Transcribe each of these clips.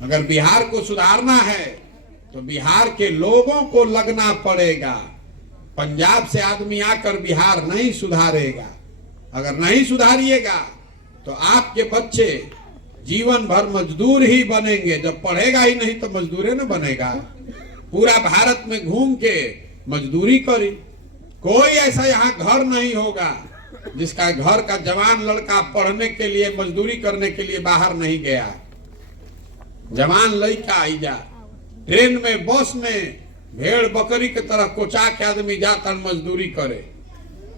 अगर बिहार को सुधारना है तो बिहार के लोगों को लगना पड़ेगा। पंजाब से आदमी आकर बिहार नहीं सुधारेगा। अगर नहीं सुधारिएगा तो आपके बच्चे जीवन भर मजदूर ही बनेंगे। जब पढ़ेगा ही नहीं तो मजदूर न बनेगा। पूरा भारत में घूम के मजदूरी करी। कोई ऐसा यहाँ घर नहीं होगा जिसका घर का जवान लड़का पढ़ने के लिए मजदूरी करने के लिए बाहर नहीं गया। जवान लड़का आई जा ट्रेन में बस में भेड़ बकरी के तरह कोचा के आदमी जाता मजदूरी करे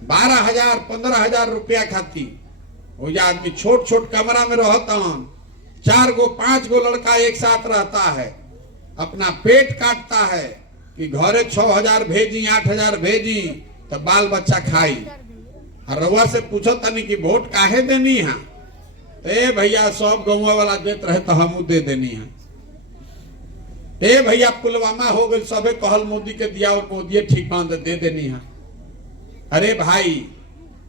12,000 15,000 रुपया खाती। वो आदमी छोट छोट कमरा में रहता 4 गो 5 गो लड़का एक साथ रहता है। अपना पेट काटता है कि घरे 6,000 भेजी 8,000 भेजी तो बाल बच्चा खाई। और रउआ से पूछो तनी कि वोट काहे देनी है? ए भैया सब गाँव वाला देते रहे तो हम दे देनी है। ए भैया पुलवामा हो गई सबे कहल मोदी के दिया और मोदी ठीक बांध दे देनी है। अरे भाई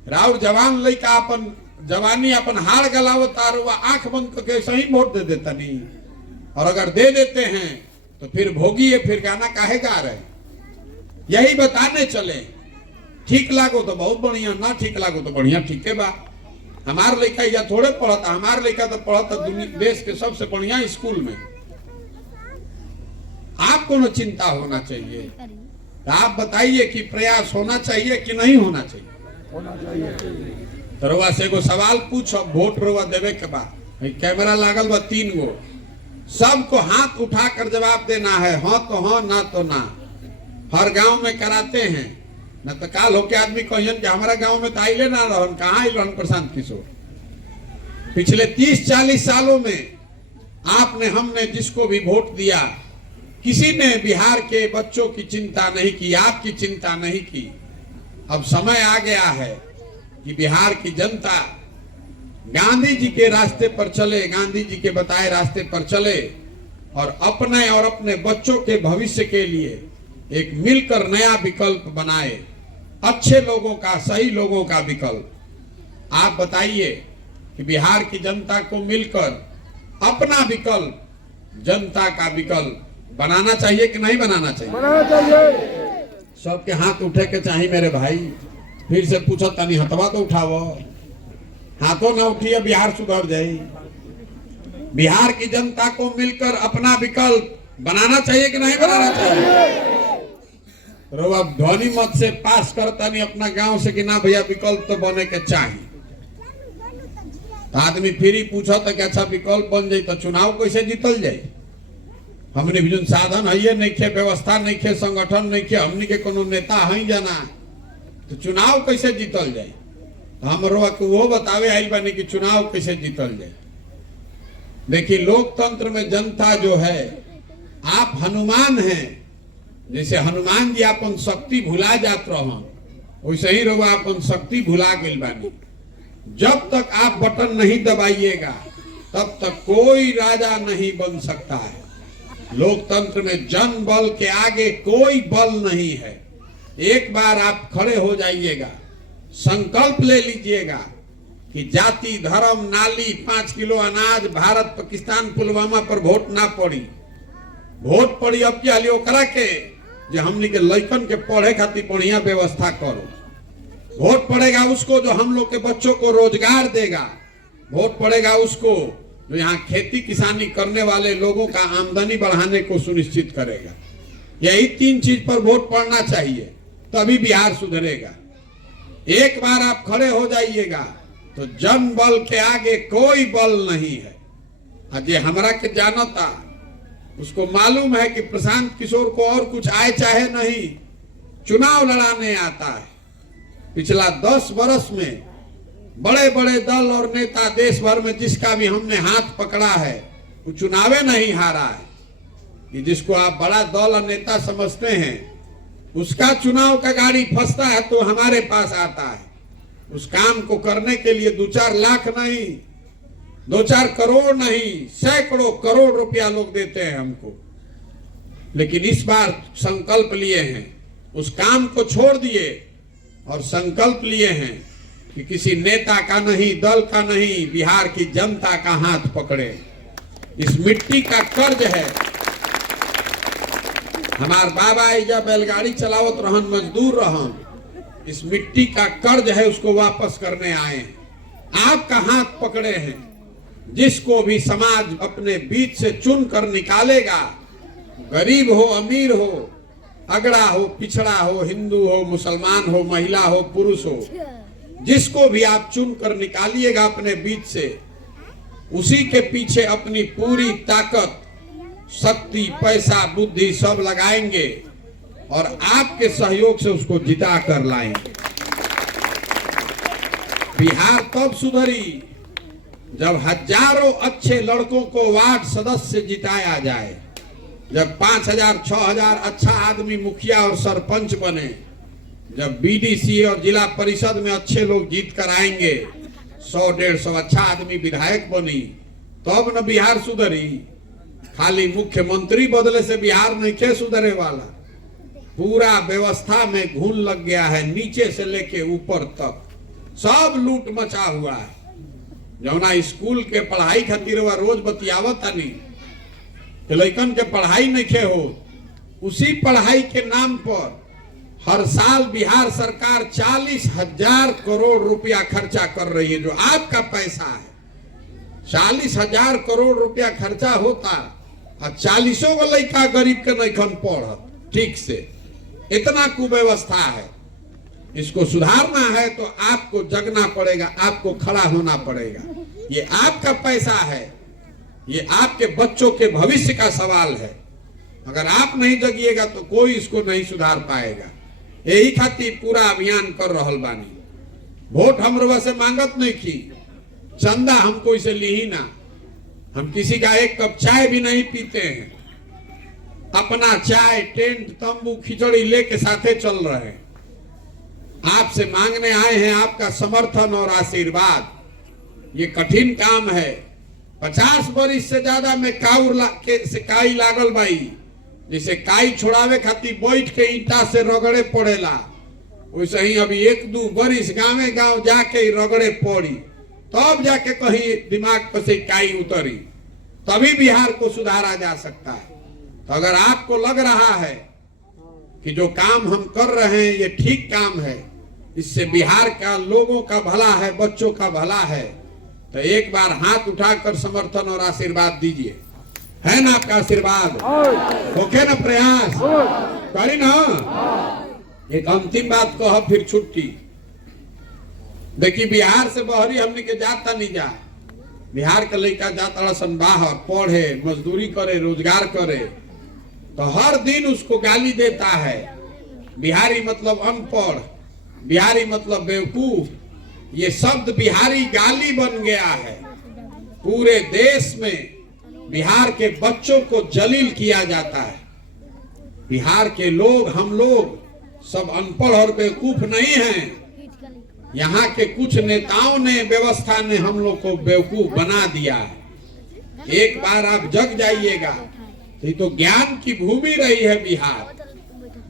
राउर जवान लड़का अपन जवानी अपन हार गलावता आंख बंद करके सही वोट दे देता नहीं। और अगर दे देते हैं तो फिर भोगी फिर गाना काहे गा रहे? यही बताने चले ठीक लागो तो बहुत बढ़िया, ना ठीक लागो तो बढ़िया ठीक है बा। हमार लड़का या थोड़े पढ़ता, हमार लड़का तो पढ़ता देश के सबसे बढ़िया स्कूल में। आपको न चिंता होना चाहिए। आप बताइए कि प्रयास होना चाहिए कि नहीं होना चाहिए? होना चाहिए। तो रउआ से एगो सवाल पूछ, वोट रउआ देवे के बाद कैमरा लागल बा 3 गो, सबको हाथ उठाकर जवाब देना है। हाँ तो हाँ, ना तो ना। हर गांव में कराते हैं। न तो काल होके आदमी कहियन कि हमारा गांव में तो आइले ना रहन, कहाँ आइल रहन प्रशांत किशोर। पिछले 30-40 सालों में आपने हमने जिसको भी वोट दिया किसी ने बिहार के बच्चों की चिंता नहीं की, आपकी चिंता नहीं की। अब समय आ गया है कि बिहार की जनता गांधी जी के रास्ते पर चले, गांधी जी के बताए रास्ते पर चले और अपने बच्चों के भविष्य के लिए एक मिलकर नया विकल्प बनाए। अच्छे लोगों का, सही लोगों का विकल्प। आप बताइए कि बिहार की जनता को मिलकर अपना विकल्प, जनता का विकल्प बनाना चाहिए कि नहीं बनाना चाहिए? बनाना चाहिए। सबके हाथ उठे के चाहिए मेरे भाई। फिर से पूछो तनी हथवा तो उठावो। हाथों ना उठिए बिहार सुधर जाए। बिहार की जनता को मिलकर अपना विकल्प बनाना चाहिए कि नहीं बनाना चाहिए? रोवा ध्वनि मत से पास करता नहीं अपना गांव से कि ना भैया विकल्प तो बने के चाहिए। तो आदमी फिर ही पूछो तो कि अच्छा विकल्प बन जाए तो चुनाव कैसे जीतल जाए? हमने भी जो साधन है नहीं खे, व्यवस्था नहीं खे, संगठन नहीं खे, हमने के कोनो नेता है जाना तो चुनाव कैसे जीतल जाए? तो हम रोवा को वो बतावे आई बने कि चुनाव कैसे जीतल जाए। देखिए लोकतंत्र में जनता जो है, आप हनुमान हैं, जैसे हनुमान जी अपन शक्ति भुला जात रहन वैसे ही रोवा अपन शक्ति भुला गई बानी। जब तक आप बटन नहीं दबाइएगा तब तक कोई राजा नहीं बन सकता है। लोकतंत्र में जन बल के आगे कोई बल नहीं है। एक बार आप खड़े हो जाइएगा, संकल्प ले लीजिएगा कि जाति धर्म नाली 5 किलो अनाज भारत पाकिस्तान पुलवामा पर वोट ना पड़ी। वोट पड़ी अब क्या लियो करा के जो हमने के लड़कन के पढ़े खातिर बढ़िया व्यवस्था करो। वोट पड़ेगा उसको जो हम लोग के बच्चों को रोजगार देगा। वोट पड़ेगा उसको जो यहाँ खेती किसानी करने वाले लोगों का आमदनी बढ़ाने को सुनिश्चित करेगा। यही 3 चीज पर वोट पड़ना चाहिए, तभी बिहार सुधरेगा। एक बार आप खड़े हो जाइएगा तो जन बल के आगे कोई बल नहीं है। अजय हमरा के जानता उसको मालूम है कि प्रशांत किशोर को और कुछ आए चाहे नहीं, चुनाव लड़ाने आता है। पिछला 10 वर्ष में बड़े बड़े दल और नेता देश भर में जिसका भी हमने हाथ पकड़ा है वो चुनावे नहीं हारा है। कि जिसको आप बड़ा दल और नेता समझते हैं उसका चुनाव का गाड़ी फंसता है तो हमारे पास आता है। उस काम को करने के लिए 2-4 लाख नहीं, 2-4 करोड़ नहीं, सैकड़ों करोड़ रुपया लोग देते हैं हमको। लेकिन इस बार संकल्प लिए हैं, उस काम को छोड़ दिए और संकल्प लिए हैं कि किसी नेता का नहीं, दल का नहीं, बिहार की जनता का हाथ पकड़े। इस मिट्टी का कर्ज है। हमार बाबा एजा बैलगाड़ी चलावत रहन, मजदूर रहन, इस मिट्टी का कर्ज है, उसको वापस करने आए हैं। आपका हाथ पकड़े हैं। जिसको भी समाज अपने बीच से चुन कर निकालेगा, गरीब हो अमीर हो, अगड़ा हो पिछड़ा हो, हिंदू हो मुसलमान हो, महिला हो पुरुष हो, जिसको भी आप चुन कर निकालिएगा अपने बीच से, उसी के पीछे अपनी पूरी ताकत, शक्ति, पैसा, बुद्धि सब लगाएंगे और आपके सहयोग से उसको जिता कर लाएंगे। बिहार तब सुधरी जब हजारों अच्छे लड़कों को वार्ड सदस्य जिताया जाए, जब 5000 6000 अच्छा आदमी मुखिया और सरपंच बने, जब बीडीसी और जिला परिषद में अच्छे लोग जीत कर आएंगे, 100-150 अच्छा आदमी विधायक बनी, तब न बिहार सुधरी। खाली मुख्यमंत्री बदले से बिहार नहीं के सुधरे वाला। पूरा व्यवस्था में घून लग गया है, नीचे से लेके ऊपर तक सब लूट मचा हुआ है। जौना स्कूल के पढ़ाई खातिर वह रोज बतियावत नहीं कि लइकन के पढ़ाई नहीं खे हो, उसी पढ़ाई के नाम पर हर साल बिहार सरकार 40,000 करोड़ रुपया खर्चा कर रही है, जो आपका पैसा है। 40,000 करोड़ रुपया खर्चा होता और 40 गो लड़का गरीब के नहीं पढ़त ठीक से। इतना कुव्यवस्था है। इसको सुधारना है तो आपको जगना पड़ेगा, आपको खड़ा होना पड़ेगा। ये आपका पैसा है, ये आपके बच्चों के भविष्य का सवाल है। अगर आप नहीं जगिएगा तो कोई इसको नहीं सुधार पाएगा। यही खातिर पूरा अभियान कर रहल बानी। वोट हम रउआ से मांगत नहीं की, चंदा हमको इसे ली ही ना। हम किसी का एक कप चाय भी नहीं पीते हैं। अपना चाय, टेंट, तंबू, खिचड़ी लेके साथे चल रहे हैं। आपसे मांगने आए हैं आपका समर्थन और आशीर्वाद। ये कठिन काम है। 50 बरिस से ज्यादा में काई लागल बाई, जैसे काई छोड़ावे खातिर बैठ के ईंटा से रगड़े पड़ेला, वैसे ही अभी 1-2 बरिस गांवे गांव जाके रगड़े पड़ी, तब जाके कहीं दिमाग पर से काई उतरी, तभी बिहार को सुधारा जा सकता है। तो अगर आपको लग रहा है कि जो काम हम कर रहे हैं ये ठीक काम है, इससे बिहार का लोगों का भला है, बच्चों का भला है, तो एक बार हाथ उठाकर समर्थन और आशीर्वाद दीजिए। है ना आपका आशीर्वाद? ओके ना? प्रयास करी ना। एक अंतिम बात कह फिर छुट्टी। देखिए, बिहार से बहरी हमने के जाता नहीं जा। बिहार के लड़का जाता सन बाहर पढ़े, मजदूरी करे, रोजगार करे, तो हर दिन उसको गाली देता है। बिहारी मतलब अनपढ़, बिहारी मतलब बेवकूफ। ये शब्द बिहारी गाली बन गया है। पूरे देश में बिहार के बच्चों को जलील किया जाता है। बिहार के लोग, हम लोग सब अनपढ़ और बेवकूफ नहीं हैं। यहाँ के कुछ नेताओं ने, व्यवस्था ने हम लोग को बेवकूफ बना दिया है। एक बार आप जग जाइएगा। तो ज्ञान की भूमि रही है बिहार।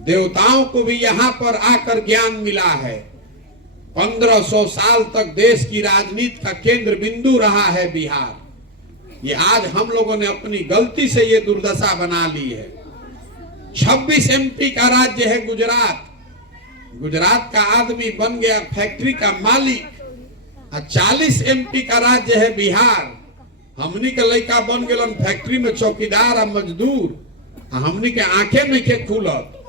देवताओं को भी यहाँ पर आकर ज्ञान मिला है। 1500 साल तक देश की राजनीति का केंद्र बिंदु रहा है बिहार। ये आज हम लोगों ने अपनी गलती से ये दुर्दशा बना ली है। 26 एमपी का राज्य है गुजरात। गुजरात का आदमी बन गया फैक्ट्री का मालिक। 40 एमपी का राज्य है बिहार। हमनी के लड़का बन गए फैक्ट्री में चौकीदार और मजदूर। हमनी के आंखें नहीं के खुलत।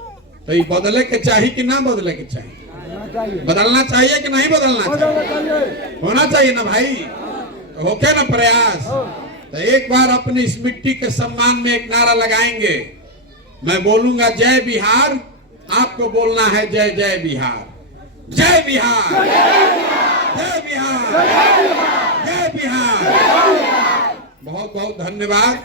तो ये बदले के चाहिए कि ना बदले के चाहिए? बदलना चाहिए कि नहीं बदलना चाहिए? होना चाहिए ना भाई। तो होके ना प्रयास। तो एक बार अपनी इस मिट्टी के सम्मान में एक नारा लगाएंगे। मैं बोलूंगा जय बिहार, आपको बोलना है जय जय बिहार। जय बिहार, जय बिहार, जय बिहार। बहुत बहुत धन्यवाद।